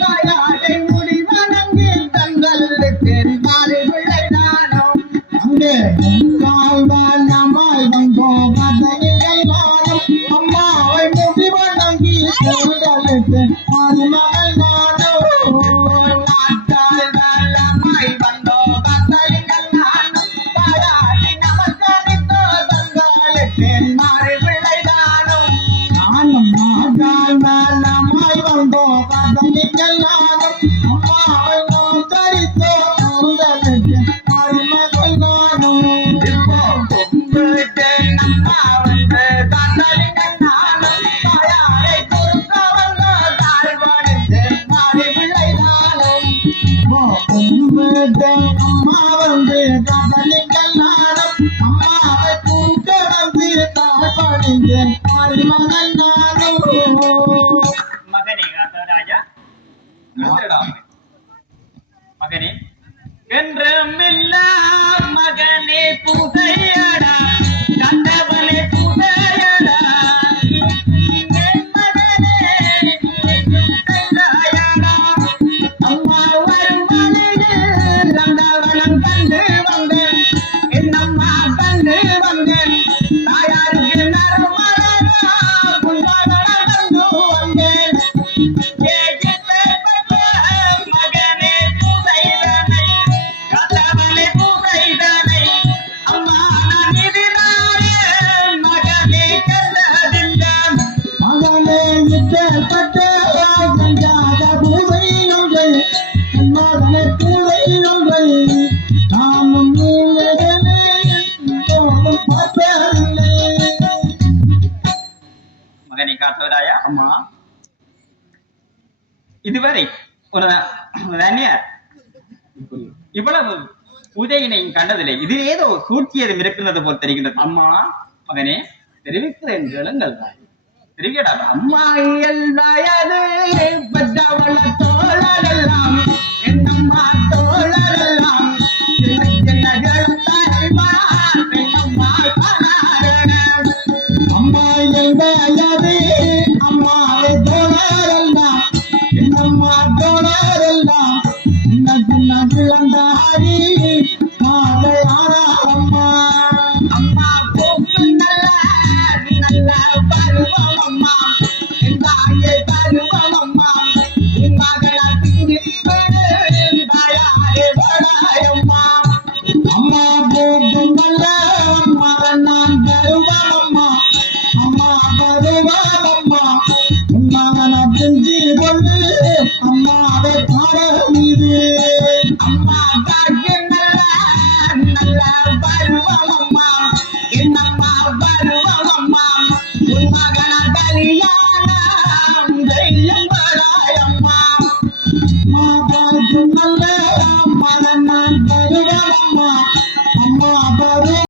தாயாரை முடி வணங்கி தங்களுக்கு மாறி விளைதானோ அங்கே நம்மாய் வந்தோ கதலிகள் நானும் அம்மாவை முடி வணங்கி தங்களுக்கு மாறி மகள் நானோ நாட்டாய் வந்தோ கதலிகள் நானும் தாயாரை நமஸ்கரித்தோ தங்களுக்கு மாறி விளைதானோ நானும் நாட்டாய் நம்மாய் வந்தோ கதலிகள் நானும் அம்மாவை நமஸ்கரித்தோ தங்களுக்கு மாறி மகள் நானோ அம்மா வந்து காதலிகள் நானும் அம்மாவை கூட்ட வந்து தாழ்பணிந்தேன் மகள் நானும் மகனே ராஜா மகனே என்றமில்லா மகனே புதையடா கண்டவனே புதையடா அம்மா வரும் வழியில் நந்தவனம் கண்டு வந்தேன் என்னம்மா கண்டு வந்தேன் தாயாருக்கு நறுமணமா குந்தவனம் கண்டு வந்தேன் மகனே புதைதனை கண்டவனே புதைதனை அம்மா நான் எதிராய மகனே கண்டதில்லை மகனே இப்பேற்பட்ட கஞ்சாத பூவை நொங்கை மகனே பூவை நொங்கை நாமும் பார்த்ததில்லை மகனே காத்தவராயா அம்மா இதுவரை ஒரு இவ்வளவு பூஜையினையும் கண்டதில்லை இது ஏதோ சூழ்ச்சியதும் இருக்கின்றது போல் தெரிகின்றது அம்மா மகனே தெரிவிக்கிறேன் கேளுங்கள் தெரிவிக்கடா அம்மா வயது பெற்றவள தோழரெல்லாம் என்னம்மா தோழரெல்லாம் சின்ன சின்ன எழுத்தாய்மா என்னம்மா காரண அம்மா வயது அம்மாவை தோழரெல்லாம் என்னம்மா தோழரெல்லாம் சின்ன சின்ன விளந்தாரி மாலை ஆறாரம்மா அம்மா போக்கு நல்ல நல்ல பருவம் அம்மா தாயை பருவம் அம்மா மகளா தாயாரே வடாயம்மா அம்மா போக்கு நல்ல அம்மா நான் பருவம் அம்மா அம்மா பருவம் அம்மா மகனை செஞ்சு கொண்டு அம்மாவை பாட மீது அம்மா காட்டு நல்ல நல்ல பருவம் அம்மா என்னம்மா பருவம் அம்மா உன் மகன கல்யாணம் செய்யும் படாயம்மா அம்மா காட்டு நல்ல